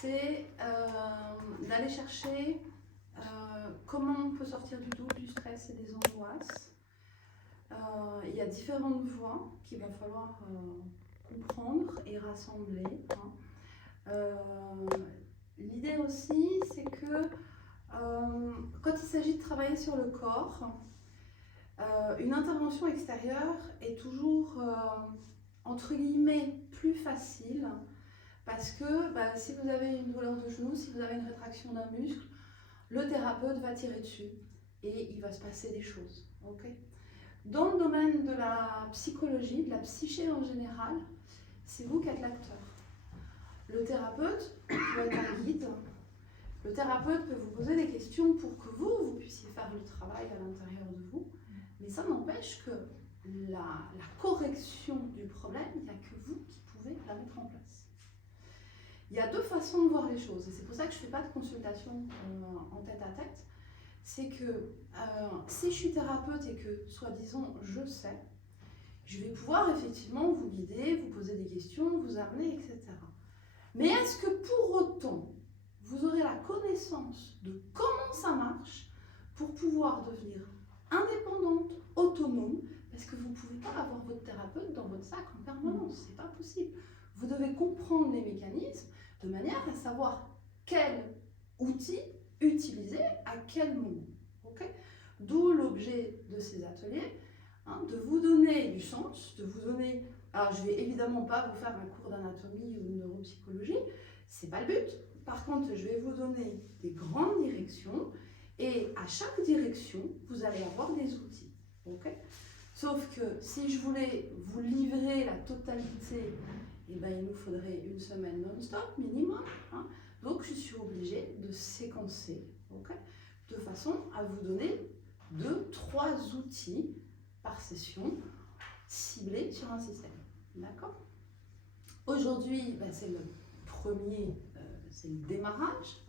c'est d'aller chercher comment on peut sortir du doute, du stress et des angoisses. Il y a différentes voies qu'il va falloir comprendre et rassembler. L'idée aussi, c'est que quand il s'agit de travailler sur le corps, une intervention extérieure est toujours, entre guillemets, plus facile parce que si vous avez une douleur de genou, si vous avez une rétraction d'un muscle, le thérapeute va tirer dessus et il va se passer des choses. Okay. Dans le domaine de la psychologie, de la psyché en général, c'est vous qui êtes l'acteur. Le thérapeute peut être un guide. Le thérapeute peut vous poser des questions pour que vous puissiez faire le travail à l'intérieur de vous. Mais ça n'empêche que la correction du problème, il n'y a que vous qui pouvez la mettre en place. Il y a deux façons de voir les choses. Et c'est pour ça que je ne fais pas de consultation en tête à tête. C'est que si je suis thérapeute et que, soi-disant, je sais, je vais pouvoir effectivement vous guider, vous poser des questions, vous amener, etc. Mais est-ce que pour autant, vous aurez la connaissance de comment ça marche pour pouvoir devenir indépendante, autonome, parce que vous ne pouvez pas avoir votre thérapeute dans votre sac en permanence, c'est pas possible. Vous devez comprendre les mécanismes de manière à savoir quel outil utiliser à quel moment. Okay. D'où l'objet de ces ateliers, de vous donner du sens, de vous donner... Alors je ne vais évidemment pas vous faire un cours d'anatomie ou de neuropsychologie, c'est pas le but. Par contre, je vais vous donner des grandes directions et à chaque direction, vous allez avoir des outils. Okay. Sauf que si je voulais vous livrer la totalité, eh ben, il nous faudrait une semaine non-stop minimum. Donc je suis obligée de séquencer, okay, de façon à vous donner 2-3 outils par session ciblés sur un système. D'accord? Aujourd'hui, c'est le premier, c'est le démarrage.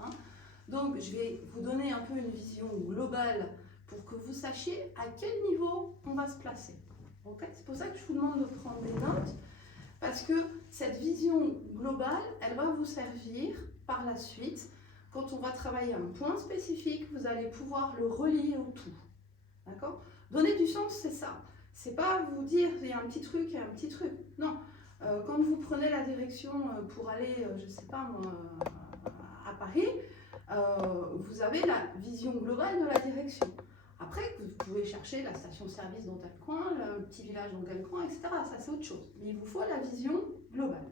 Donc je vais vous donner un peu une vision globale pour que vous sachiez à quel niveau on va se placer. Okay. C'est pour ça que je vous demande de prendre des notes, parce que cette vision globale, elle va vous servir par la suite. Quand on va travailler un point spécifique, vous allez pouvoir le relier au tout. D'accord? Donner du sens, c'est ça. C'est pas vous dire il y a un petit truc et un petit truc. Non. Quand vous prenez la direction pour aller, je sais pas moi, à Paris, vous avez la vision globale de la direction. Après, vous pouvez chercher la station-service dans tel coin, le petit village dans tel coin, etc. Ça, c'est autre chose. Mais il vous faut la vision globale.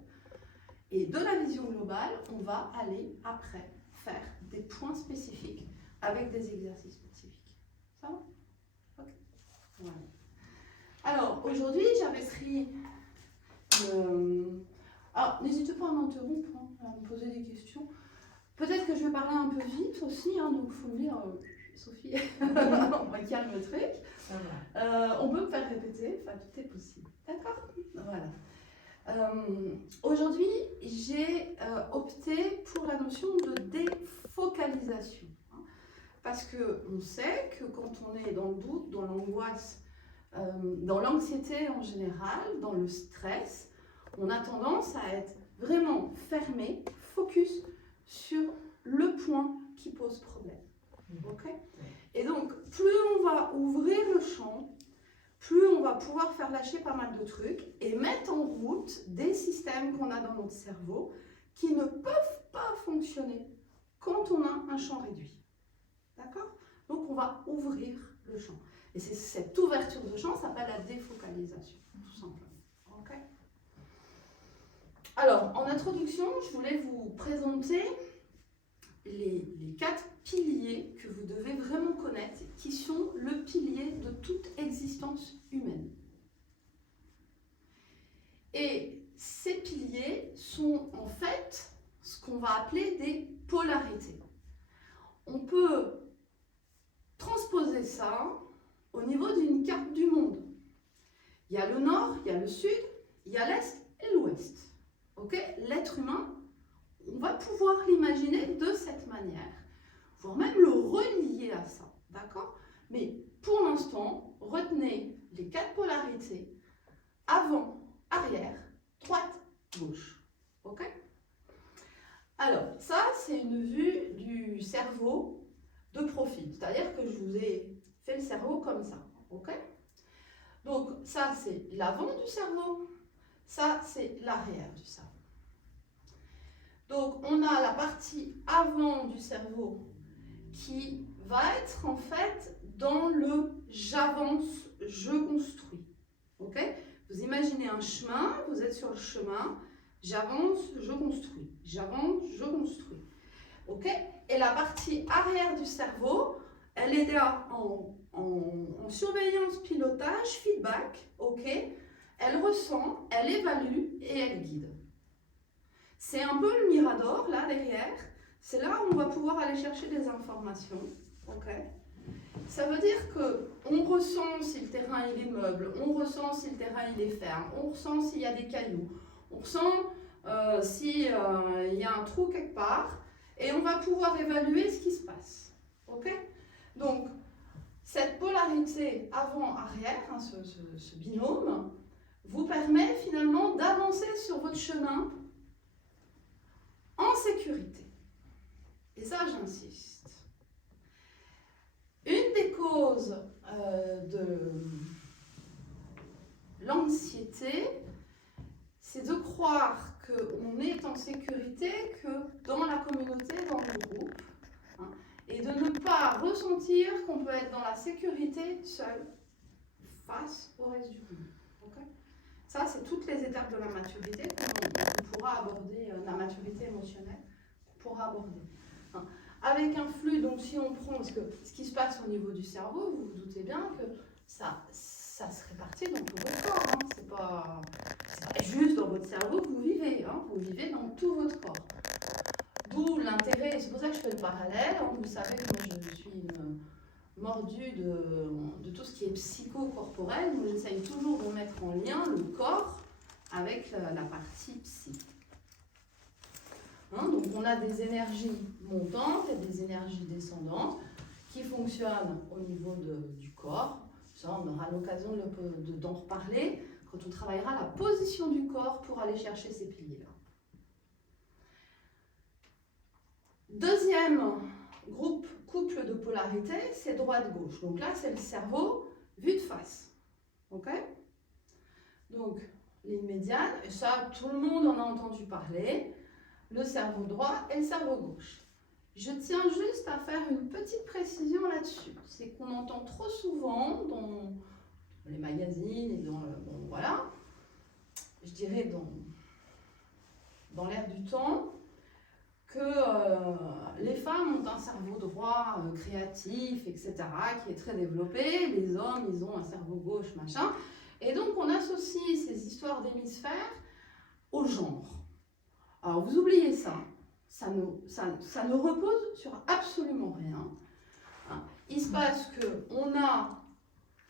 Et de la vision globale, on va aller après faire des points spécifiques avec des exercices spécifiques. Ça va? Ok. Voilà. Alors, aujourd'hui, j'avais pris... Alors, n'hésitez pas à m'interrompre, à me poser des questions. Peut-être que je vais parler un peu vite aussi, donc il faut me dire... Sophie, on va calmer le truc. On peut me faire répéter, enfin tout est possible. D'accord? Voilà. Aujourd'hui, j'ai opté pour la notion de défocalisation. Parce qu'on sait que quand on est dans le doute, dans l'angoisse, dans l'anxiété en général, dans le stress, on a tendance à être vraiment fermé, focus sur le point qui pose problème. Okay. Et donc, plus on va ouvrir le champ, plus on va pouvoir faire lâcher pas mal de trucs et mettre en route des systèmes qu'on a dans notre cerveau qui ne peuvent pas fonctionner quand on a un champ réduit. D'accord? Donc, on va ouvrir le champ. Et c'est cette ouverture de champ, ça s'appelle la défocalisation, tout simplement. Okay. Alors, en introduction, je voulais vous présenter les 4 piliers que vous devez vraiment connaître, qui sont le pilier de toute existence humaine. Et ces piliers sont en fait ce qu'on va appeler des polarités. On peut transposer ça au niveau d'une carte du monde. Il y a le nord, il y a le sud, il y a l'est et l'ouest. Okay. L'être humain, on va pouvoir l'imaginer de cette manière, voire même le relier à ça, d'accord? Mais pour l'instant, retenez les 4 polarités, avant, arrière, droite, gauche, ok? Alors, ça, c'est une vue du cerveau de profil. C'est-à-dire que je vous ai fait le cerveau comme ça. Ok? Donc, ça, c'est l'avant du cerveau. Ça, c'est l'arrière du cerveau. Donc, on a la partie avant du cerveau qui va être en fait dans le j'avance, je construis. Ok? Vous imaginez un chemin, vous êtes sur le chemin, j'avance, je construis. J'avance, je construis. Ok? Et la partie arrière du cerveau, elle est là en surveillance, pilotage, feedback. Ok? Elle ressent, elle évalue et elle guide. C'est un peu le mirador là derrière. C'est là où on va pouvoir aller chercher des informations. Ok? Ça veut dire qu'on ressent si le terrain il est meuble, on ressent si le terrain il est ferme, on ressent s'il y a des cailloux, on ressent s'il y a un trou quelque part, et on va pouvoir évaluer ce qui se passe. Ok? Donc, cette polarité avant-arrière, hein, ce binôme, vous permet finalement d'avancer sur votre chemin en sécurité. Et ça, j'insiste. Une des causes de l'anxiété, c'est de croire qu'on est en sécurité que dans la communauté, dans le groupe, hein, et de ne pas ressentir qu'on peut être dans la sécurité seul face au reste du groupe. Okay? Ça, c'est toutes les étapes de la maturité qu'on pourra aborder, la maturité émotionnelle, qu'on pourra aborder. Hein. Avec un flux, donc si on prend ce qui se passe au niveau du cerveau, vous vous doutez bien que ça se répartit dans tout votre corps. Hein. C'est pas juste dans votre cerveau que vous vivez, hein. Vous vivez dans tout votre corps. D'où l'intérêt, et c'est pour ça que je fais le parallèle. Hein. Vous savez que moi je suis une mordue de tout ce qui est psycho-corporel. Donc j'essaye toujours de mettre en lien le corps avec la partie psy. Hein, donc on a des énergies montantes et des énergies descendantes qui fonctionnent au niveau du corps. Ça, on aura l'occasion d'en reparler quand on travaillera la position du corps pour aller chercher ces piliers-là. Deuxième couple de polarité, c'est droite-gauche. Donc là, c'est le cerveau vu de face. Ok? Donc, ligne médiane, et ça, tout le monde en a entendu parler. Le cerveau droit et le cerveau gauche. Je tiens juste à faire une petite précision là-dessus. C'est qu'on entend trop souvent dans les magazines et dans voilà, je dirais dans l'air du temps, que les femmes ont un cerveau droit créatif, etc., qui est très développé. Les hommes, ils ont un cerveau gauche, machin. Et donc, on associe ces histoires d'hémisphères au genre. Alors, vous oubliez ça. Ça ne repose sur absolument rien. Hein. Il se passe qu'on a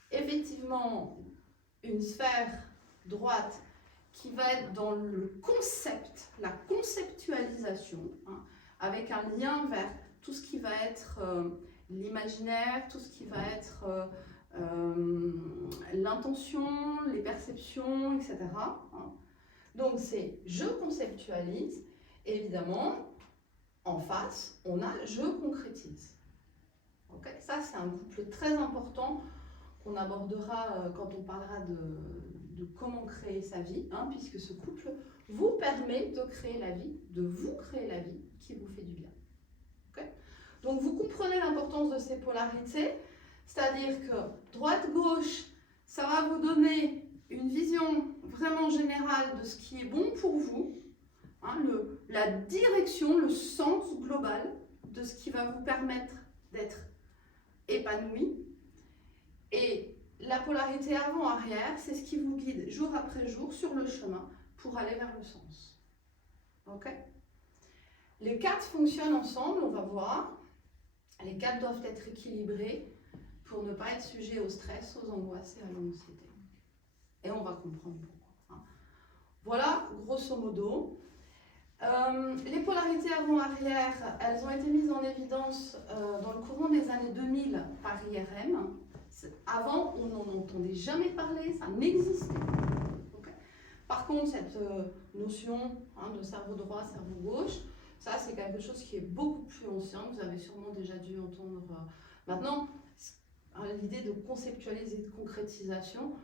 effectivement une sphère droite qui va être dans le concept, la conceptualisation, hein, avec un lien vers tout ce qui va être l'imaginaire, tout ce qui va être l'intention, les perceptions, etc. Hein. Donc c'est je conceptualise, et évidemment, en face, on a je concrétise. Okay, ça, c'est un couple très important qu'on abordera quand on parlera de comment créer sa vie, hein, puisque ce couple vous permet de créer la vie, de vous créer la vie qui vous fait du bien. Okay, donc vous comprenez l'importance de ces polarités, c'est-à-dire que droite-gauche, ça va vous donner une vision vraiment générale de ce qui est bon pour vous, hein, la direction, le sens global de ce qui va vous permettre d'être épanoui. Et la polarité avant-arrière, c'est ce qui vous guide jour après jour sur le chemin pour aller vers le sens. Ok ? Les quatre fonctionnent ensemble, on va voir. Les quatre doivent être équilibrés pour ne pas être sujets au stress, aux angoisses et à l'anxiété. Et on va comprendre pourquoi. Hein. Voilà, grosso modo. Les polarités avant-arrière, elles ont été mises en évidence dans le courant des années 2000 par IRM. Avant, on n'en entendait jamais parler, ça n'existait pas. Okay. Par contre, cette notion de cerveau droit, cerveau gauche, ça quelque chose qui est beaucoup plus ancien, que vous avez sûrement déjà dû entendre. Maintenant, l'idée de conceptualiser, de concrétisation,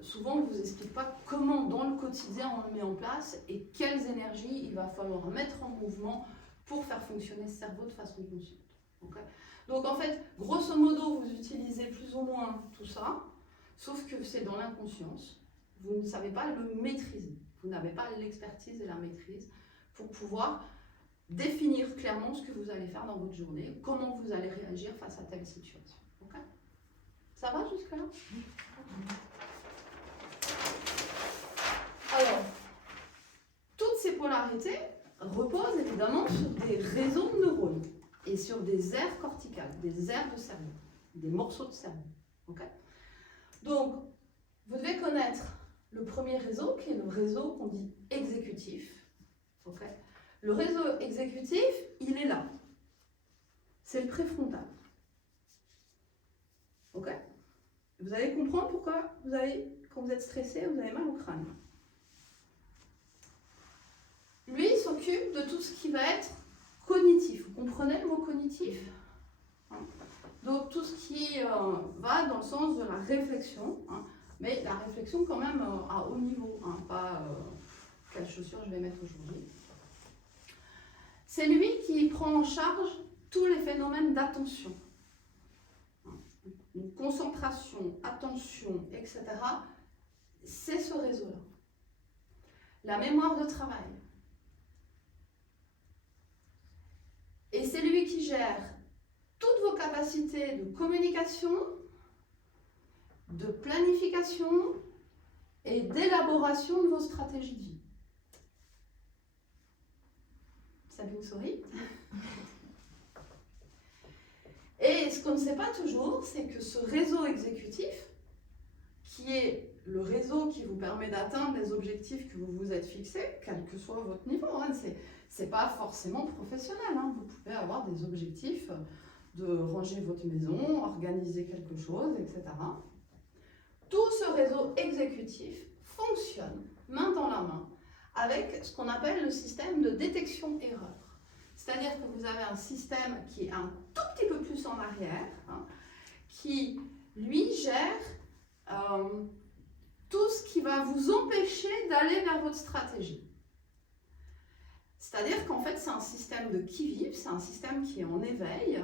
souvent on ne vous explique pas comment dans le quotidien on le met en place et quelles énergies il va falloir mettre en mouvement pour faire fonctionner ce cerveau de façon consciente. Okay. Donc en fait, grosso modo, vous utilisez plus ou moins tout ça, sauf que c'est dans l'inconscience. Vous ne savez pas le maîtriser. Vous n'avez pas l'expertise et la maîtrise pour pouvoir définir clairement ce que vous allez faire dans votre journée, comment vous allez réagir face à telle situation. Okay. Ça va jusque-là? Alors, toutes ces polarités reposent évidemment sur des réseaux de neurones et sur des aires corticales, des aires de cerveau, des morceaux de cerveau. Okay. Donc, vous devez connaître le premier réseau, qui est le réseau qu'on dit exécutif. Okay. Le réseau exécutif, il est là. C'est le préfrontal. Ok? Vous allez comprendre pourquoi quand vous êtes stressé, vous avez mal au crâne. Lui, il s'occupe de tout ce qui va être cognitif. Vous comprenez le mot cognitif? Donc tout ce qui va dans le sens de la réflexion, mais la réflexion quand même à haut niveau, pas quelles chaussures je vais mettre aujourd'hui. C'est lui qui prend en charge tous les phénomènes d'attention. Donc, concentration, attention, etc. C'est ce réseau-là. La mémoire de travail. Et c'est lui qui gère toutes vos capacités de communication, de planification et d'élaboration de vos stratégies de vie. Sabine sourit. Et ce qu'on ne sait pas toujours, c'est que ce réseau exécutif, qui est le réseau qui vous permet d'atteindre les objectifs que vous vous êtes fixés, quel que soit votre niveau, c'est pas forcément professionnel. Vous pouvez avoir des objectifs de ranger votre maison, organiser quelque chose, etc. Tout ce réseau exécutif fonctionne main dans la main avec ce qu'on appelle le système de détection-erreur. C'est-à-dire que vous avez un système qui est un tout petit peu plus en arrière, qui, lui, gère tout ce qui va vous empêcher d'aller vers votre stratégie. C'est-à-dire qu'en fait, c'est un système de qui-vive, c'est un système qui est en éveil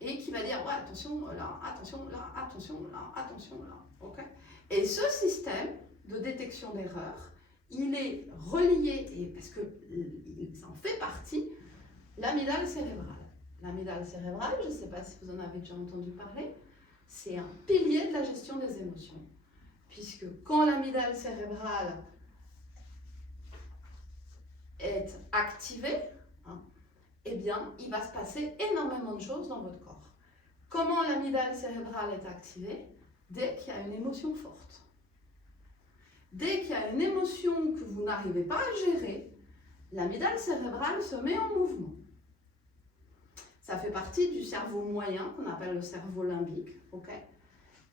et qui va dire ouais, attention là, attention là, attention là, attention là. Okay. Et ce système de détection d'erreur, il est relié, et parce que ça en fait partie, l'amygdale cérébrale. L'amygdale cérébrale, je ne sais pas si vous en avez déjà entendu parler, c'est un pilier de la gestion des émotions. Puisque quand l'amygdale cérébrale est activée, eh bien, il va se passer énormément de choses dans votre corps. Comment l'amygdale cérébrale est activée? Dès qu'il y a une émotion forte. Dès qu'il y a une émotion que vous n'arrivez pas à gérer, l'amygdale cérébrale se met en mouvement. Ça fait partie du cerveau moyen, qu'on appelle le cerveau limbique. Okay.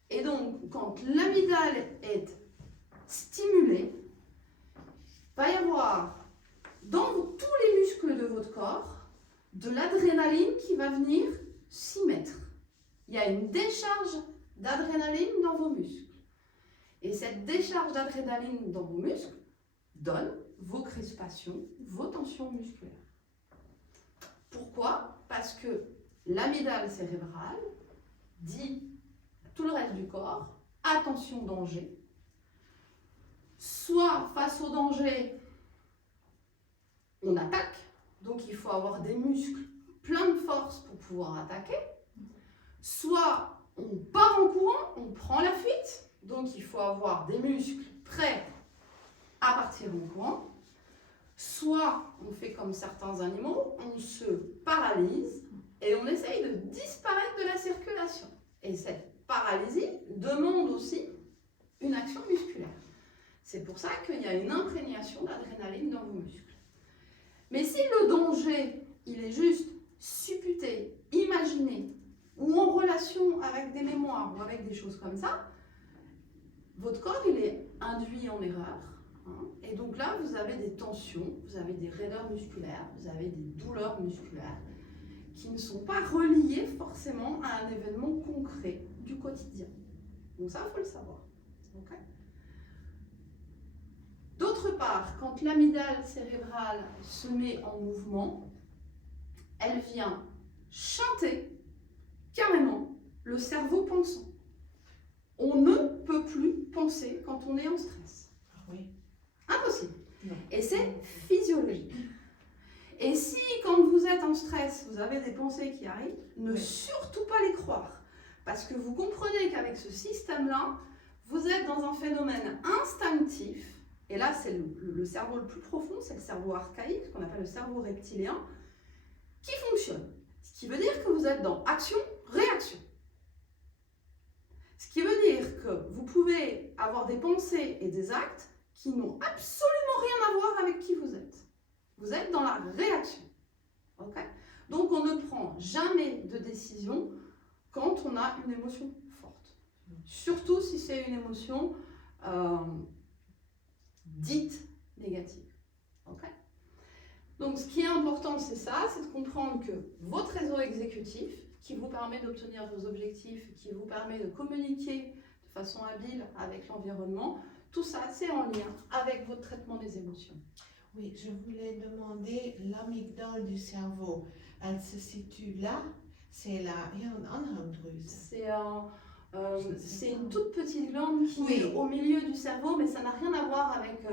Et donc, quand l'amygdale est stimulée, il va y avoir dans tous les muscles de votre corps de l'adrénaline qui va venir s'y mettre. Il y a une décharge d'adrénaline dans vos muscles. Et cette décharge d'adrénaline dans vos muscles donne vos crispations, vos tensions musculaires. Pourquoi? Parce que l'amygdale cérébrale dit à tout le reste du corps, attention danger. Soit face au danger, on attaque, donc il faut avoir des muscles pleins de force pour pouvoir attaquer. Soit on part en courant, on prend la fuite, donc il faut avoir des muscles prêts à partir en courant. Soit on fait comme certains animaux, on se paralyse et on essaye de disparaître de la circulation. Et cette paralysie demande aussi une action musculaire. C'est pour ça qu'il y a une imprégnation d'adrénaline dans vos muscles. Mais si le danger, il est juste supputé, imaginé, ou en relation avec des mémoires ou avec des choses comme ça, votre corps, il est induit en erreur hein. Et donc là, vous avez des tensions, vous avez des raideurs musculaires, vous avez des douleurs musculaires qui ne sont pas reliées forcément à un événement concret du quotidien. Donc ça, il faut le savoir. Okay. D'autre part, quand l'amygdale cérébrale se met en mouvement, elle vient chanter carrément le cerveau pensant. On ne peut plus penser quand on est en stress. Oui. Impossible. Non. Et c'est physiologique. Et si, quand vous êtes en stress, vous avez des pensées qui arrivent, ne surtout pas les croire. Parce que vous comprenez qu'avec ce système-là, vous êtes dans un phénomène instinctif. Et là, c'est le cerveau le plus profond, c'est le cerveau archaïque, ce qu'on appelle le cerveau reptilien, qui fonctionne. Ce qui veut dire que vous êtes dans action-réaction. Ce qui veut dire que vous pouvez avoir des pensées et des actes qui n'ont absolument rien à voir avec qui vous êtes. Vous êtes dans la réaction. Okay. Donc on ne prend jamais de décision quand on a une émotion forte. Surtout si c'est une émotion dite négative. Okay. Donc ce qui est important, c'est ça, c'est de comprendre que votre réseau exécutif, qui vous permet d'obtenir vos objectifs, qui vous permet de communiquer de façon habile avec l'environnement, tout ça, c'est en lien avec votre traitement des émotions. Oui, je voulais demander, l'amygdale du cerveau, elle se situe là, c'est la hirnanhangdrüse. C'est une toute petite glande qui est au milieu du cerveau, mais ça n'a rien à voir avec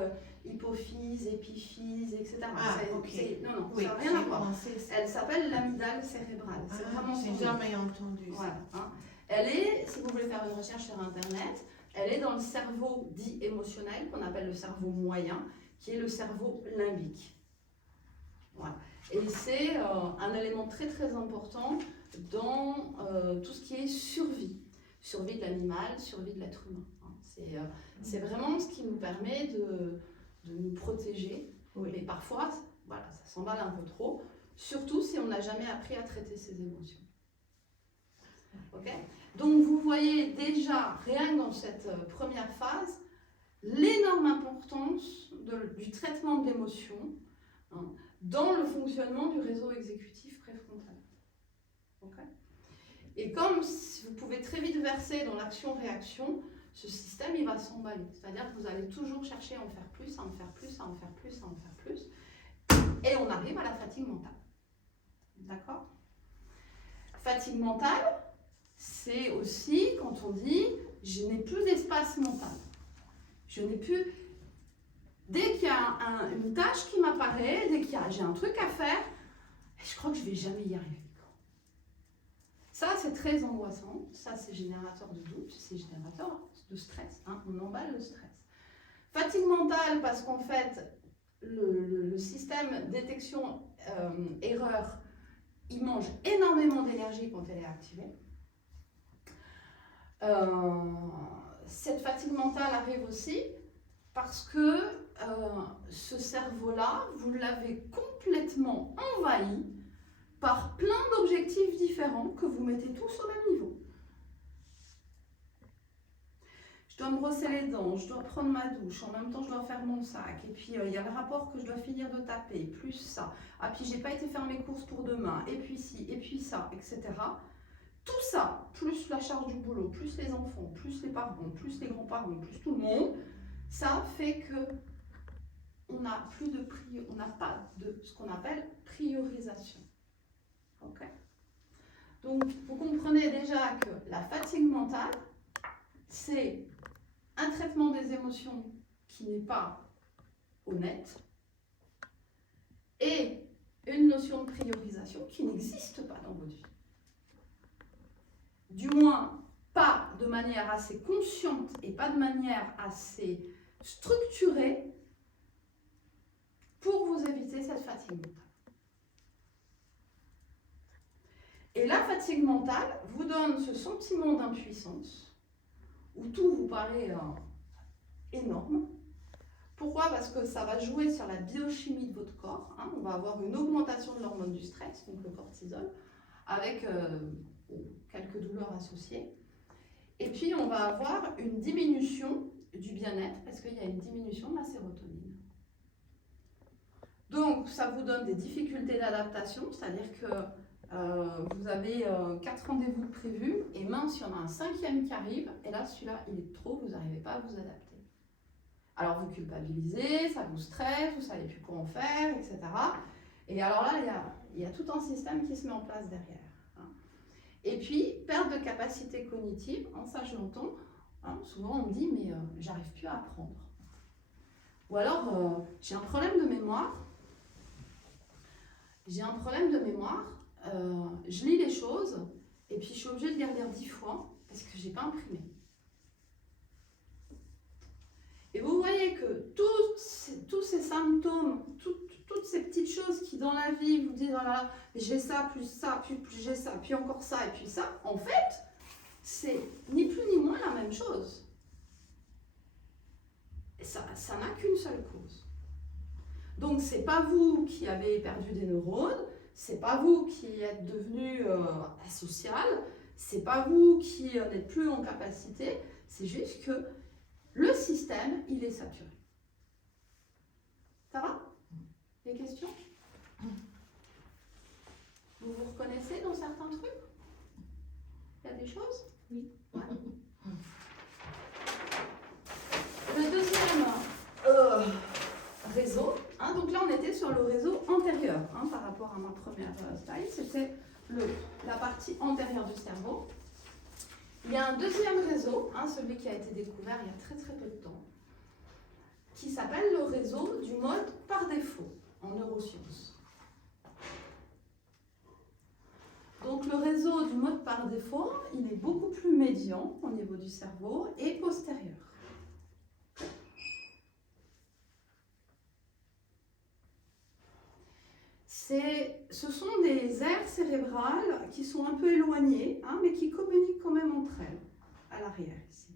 hypophyse, épiphyse, etc. Non, ça n'a rien à voir. Elle s'appelle l'amygdale cérébrale. C'est vraiment j'ai jamais entendu ça. Voilà, hein. Elle est, si vous voulez faire une recherche sur Internet, elle est dans le cerveau dit émotionnel, qu'on appelle le cerveau moyen, qui est le cerveau limbique. Voilà. Et c'est un élément très très important dans tout ce qui est survie. Survie de l'animal, survie de l'être humain. C'est vraiment ce qui nous permet de nous protéger. Oui. Mais parfois, voilà, ça s'emballe un peu trop, surtout si on n'a jamais appris à traiter ses émotions. Okay. Donc vous voyez déjà, rien que dans cette première phase, l'énorme importance du traitement de l'émotion, hein, dans le fonctionnement du réseau exécutif préfrontal. Okay. Et comme vous pouvez très vite verser dans l'action-réaction, ce système il va s'emballer. C'est-à-dire que vous allez toujours chercher à en faire plus, à en faire plus, à en faire plus, à en faire plus. Et on arrive à la fatigue mentale. D'accord ? Fatigue mentale, c'est aussi quand on dit « je n'ai plus d'espace mental ». Je n'ai plus... Dès qu'il y a une tâche qui m'apparaît, dès qu'il y a j'ai un truc à faire, je crois que je ne vais jamais y arriver. Ça, c'est très angoissant. Ça, c'est générateur de doute, c'est générateur de stress. Hein. On emballe le stress. Fatigue mentale, parce qu'en fait, le système détection erreur, il mange énormément d'énergie quand elle est activée. Cette fatigue mentale arrive aussi parce que ce cerveau-là, vous l'avez complètement envahi par plein d'objectifs différents que vous mettez tous au même niveau. Je dois me brosser les dents, je dois prendre ma douche, en même temps je dois faire mon sac, et puis il y a le rapport que je dois finir de taper, plus ça, ah puis j'ai pas été faire mes courses pour demain, et puis ci, et puis ça, etc. Tout ça, plus la charge du boulot, plus les enfants, plus les parents, plus les grands-parents, plus tout le monde, ça fait que on n'a pas de ce qu'on appelle priorisation. Okay. Donc, vous comprenez déjà que la fatigue mentale, c'est un traitement des émotions qui n'est pas honnête et une notion de priorisation qui n'existe pas dans votre vie. Du moins, pas de manière assez consciente et pas de manière assez structurée pour vous éviter cette fatigue mentale. Et la fatigue mentale vous donne ce sentiment d'impuissance où tout vous paraît énorme. Pourquoi ? Parce que ça va jouer sur la biochimie de votre corps. Hein. On va avoir une augmentation de l'hormone du stress, donc le cortisol, avec quelques douleurs associées. Et puis on va avoir une diminution du bien-être parce qu'il y a une diminution de la sérotonine. Donc, ça vous donne des difficultés d'adaptation, c'est-à-dire que vous avez 4 rendez-vous prévus, et mince, il y en a un 5e qui arrive, et là, celui-là, il est trop, vous n'arrivez pas à vous adapter. Alors, vous culpabilisez, ça vous stresse, vous ne savez plus quoi en faire, etc. Et alors là, il y a tout un système qui se met en place derrière. Et puis, perte de capacité cognitive, ça je l'entends, souvent on me dit, mais j'arrive plus à apprendre. Ou alors, j'ai un problème de mémoire, je lis les choses, et puis je suis obligée de les relire 10 fois, parce que je n'ai pas imprimé. Et vous voyez que tous ces symptômes, toutes ces petites choses qui dans la vie vous disent, voilà, j'ai ça, puis j'ai ça, puis encore ça, et puis ça, en fait, c'est ni plus ni moins la même chose. Et ça n'a qu'une seule cause. Donc, c'est pas vous qui avez perdu des neurones, c'est pas vous qui êtes devenu asocial, c'est pas vous qui n'êtes plus en capacité, c'est juste que le système, il est saturé. Ça va? Des questions? Vous vous reconnaissez dans certains trucs? Il y a des choses? Oui. Ouais. Le deuxième réseau, donc là on était sur le réseau antérieur, par rapport à ma première slide, c'était la partie antérieure du cerveau. Il y a un deuxième réseau, celui qui a été découvert il y a très très peu de temps, qui s'appelle le réseau du mode par défaut en neurosciences. Donc le réseau du mode par défaut, il est beaucoup plus médian au niveau du cerveau et postérieur. Ce sont des aires cérébrales qui sont un peu éloignées, mais qui communiquent quand même entre elles, à l'arrière ici.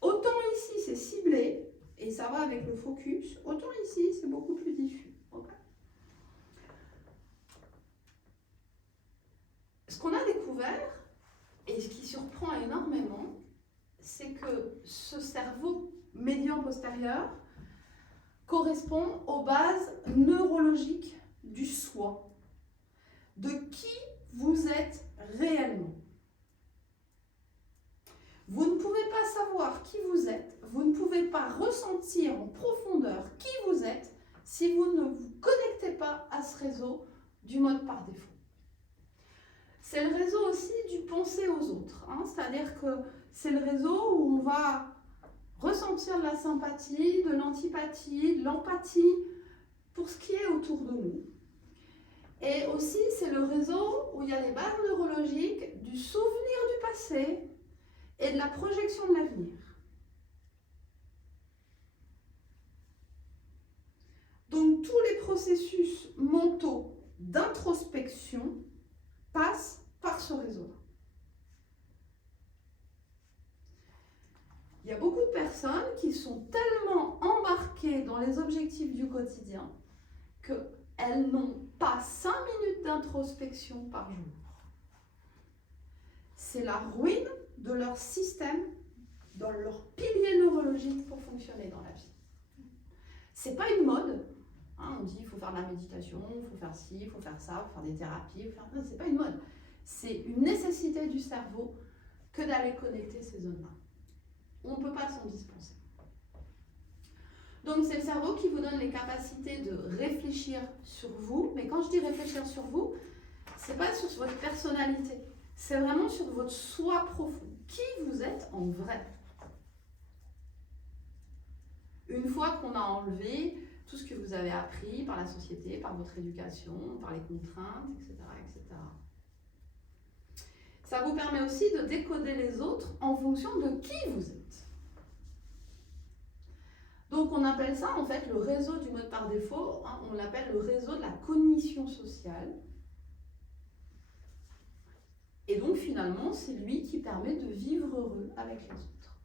Autant ici c'est ciblé, et ça va avec le focus, autant ici c'est beaucoup plus diffus. Okay. Ce qu'on a découvert, et ce qui surprend énormément, c'est que ce cerveau médian postérieur correspond aux bases neurologiques du soi, de qui vous êtes réellement. Vous ne pouvez pas savoir qui vous êtes, vous ne pouvez pas ressentir en profondeur qui vous êtes si vous ne vous connectez pas à ce réseau du mode par défaut. C'est le réseau aussi du penser aux autres, c'est-à-dire que c'est le réseau où on va ressentir de la sympathie, de l'antipathie, de l'empathie pour ce qui est autour de nous. Et aussi, c'est le réseau où il y a les bases neurologiques du souvenir du passé et de la projection de l'avenir. Donc, tous les processus mentaux d'introspection passent par ce réseau-là. Il y a beaucoup de personnes qui sont tellement embarquées dans les objectifs du quotidien qu'elles n'ont pas 5 minutes d'introspection par jour. C'est la ruine de leur système, dans leur pilier neurologique pour fonctionner dans la vie. C'est pas une mode. On dit il faut faire de la méditation, il faut faire ci, il faut faire ça, il faut faire des thérapies. Non, c'est pas une mode. C'est une nécessité du cerveau que d'aller connecter ces zones-là. On ne peut pas s'en dispenser. Donc c'est le cerveau qui vous donne les capacités de réfléchir sur vous, mais quand je dis réfléchir sur vous, c'est pas sur votre personnalité, c'est vraiment sur votre soi profond, qui vous êtes en vrai. Une fois qu'on a enlevé tout ce que vous avez appris par la société, par votre éducation, par les contraintes, etc., etc. Ça vous permet aussi de décoder les autres en fonction de qui vous êtes. Donc on appelle ça en fait le réseau du mode par défaut, on l'appelle le réseau de la cognition sociale. Et donc finalement, c'est lui qui permet de vivre heureux avec les autres.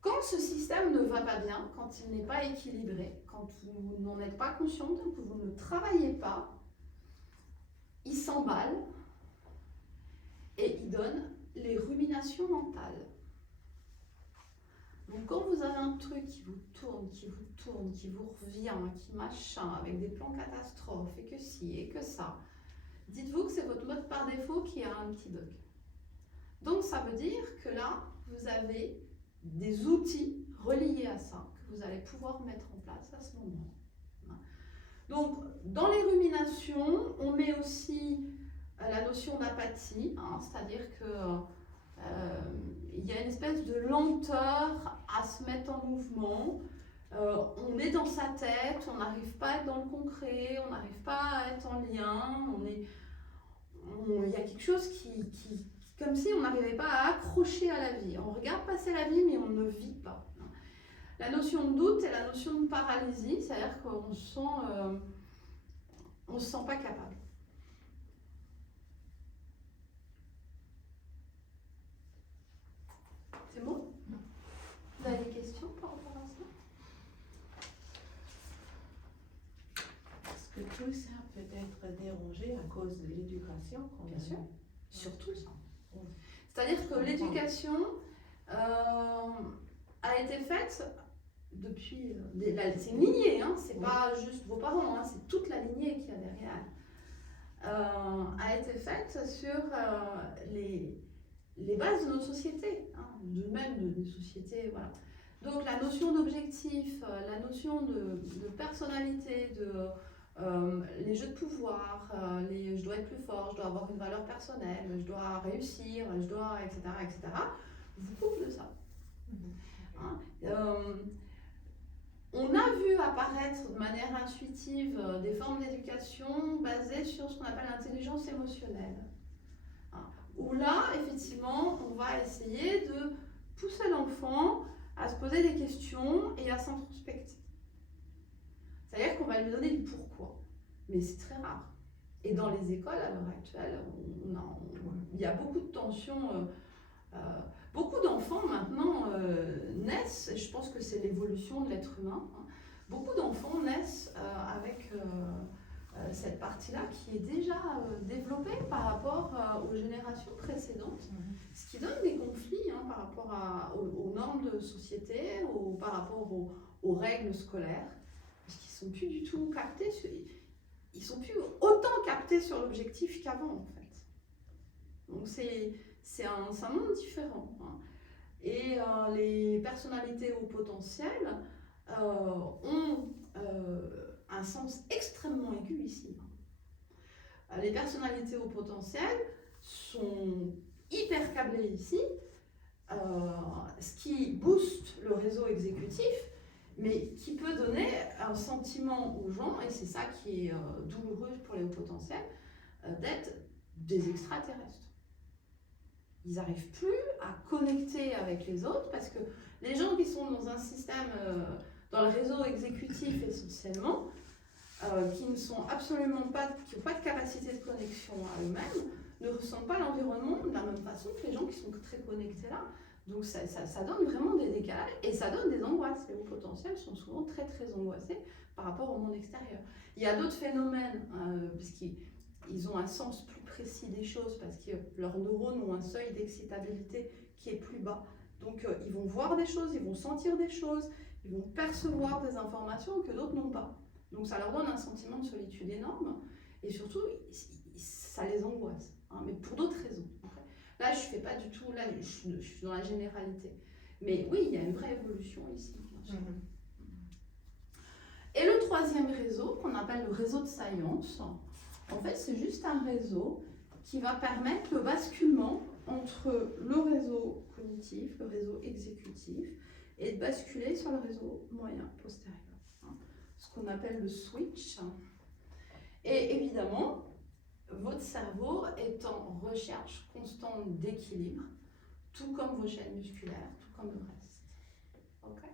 Quand ce système ne va pas bien, quand il n'est pas équilibré, quand vous n'en êtes pas consciente, que vous ne travaillez pas, il s'emballe et il donne les ruminations mentales. Donc quand vous avez un truc qui vous tourne, qui vous revient, qui machin, avec des plans catastrophes, et que ci, et que ça, dites-vous que c'est votre mode par défaut qui a un petit bug. Donc ça veut dire que là, vous avez des outils reliés à ça, que vous allez pouvoir mettre en place à ce moment. Donc dans les ruminations, on met aussi la notion d'apathie, c'est-à-dire que il y a une espèce de lenteur à se mettre en mouvement. On est dans sa tête, on n'arrive pas à être dans le concret, on n'arrive pas à être en lien, il y a quelque chose qui comme si on n'arrivait pas à accrocher à la vie. On regarde passer la vie, mais on ne vit pas. La notion de doute et la notion de paralysie, c'est-à-dire qu'on se sent pas capable. C'est bon? Vous avez des questions par rapport à ça? Est-ce que tout ça peut être dérangé à cause de l'éducation? Bien sûr, surtout ça. C'est-à-dire que l'éducation a été faite depuis... c'est une lignée, c'est pas juste vos parents, c'est toute la lignée qu'il y a derrière. A été faite sur les bases de notre société, même des sociétés, voilà. Donc la notion d'objectif, la notion de personnalité, les jeux de pouvoir, je dois être plus fort, je dois avoir une valeur personnelle, je dois réussir, je dois, etc., vous coupe de ça. On a vu apparaître de manière intuitive des formes d'éducation basées sur ce qu'on appelle l'intelligence émotionnelle. Où là, effectivement, on va essayer de pousser l'enfant à se poser des questions et à s'introspecter. C'est-à-dire qu'on va lui donner du pourquoi. Mais c'est très rare. Et dans les écoles, à l'heure actuelle, il y a beaucoup de tensions. Beaucoup d'enfants maintenant naissent, et je pense que c'est l'évolution de l'être humain, beaucoup d'enfants naissent avec cette partie-là qui est déjà développée par rapport aux générations précédentes, ce qui donne des conflits par rapport aux normes de société, par rapport aux règles scolaires, parce qu'ils ne sont plus du tout captés, ils sont plus autant captés sur l'objectif qu'avant en fait. Donc c'est un monde différent. Et les personnalités au potentiel ont un sens extrêmement aigu ici. Les personnalités au potentiel sont hyper câblées ici, ce qui booste le réseau exécutif, mais qui peut donner un sentiment aux gens, et c'est ça qui est douloureux pour les hauts potentiels, d'être des extraterrestres. Ils n'arrivent plus à connecter avec les autres parce que les gens qui sont dans un système, dans le réseau exécutif essentiellement, qui ne sont absolument pas, qui n'ont pas de capacité de connexion à eux-mêmes, ne ressentent pas l'environnement de la même façon que les gens qui sont très connectés là. Donc ça donne vraiment des décalages et ça donne des angoisses. Les hauts potentiels sont souvent très très angoissés par rapport au monde extérieur. Il y a d'autres phénomènes, puisqu'ils ont un sens plus précis des choses parce que leurs neurones ont un seuil d'excitabilité qui est plus bas. Donc ils vont voir des choses, ils vont sentir des choses, ils vont percevoir des informations que d'autres n'ont pas. Donc ça leur donne un sentiment de solitude énorme et surtout ça les angoisse, mais pour d'autres raisons. Là je fais pas du tout, là je suis dans la généralité. Mais oui, il y a une vraie évolution ici, bien sûr. Et le troisième réseau, qu'on appelle le réseau de science, en fait, c'est juste un réseau qui va permettre le basculement entre le réseau cognitif, le réseau exécutif, et de basculer sur le réseau moyen postérieur, ce qu'on appelle le switch. Et évidemment, votre cerveau est en recherche constante d'équilibre, tout comme vos chaînes musculaires, tout comme le reste. Okay.